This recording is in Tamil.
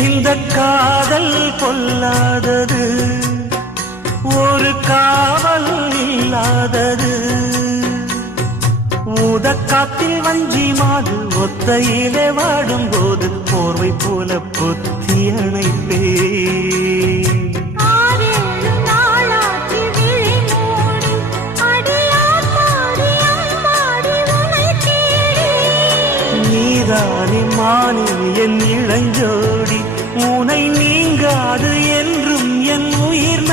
இந்த காதல் பொல்லாதது, ஒரு காவல் இல்லாதது. ஊதக்காத்தில் வஞ்சி மாது ஒத்தையிலே வாடும் போது போர்வை போல பொத்தி அணைப்பே. நீதானே மானே என் இளஞ்சோடி, உனை நீங்காது என்றும் என் உயிர்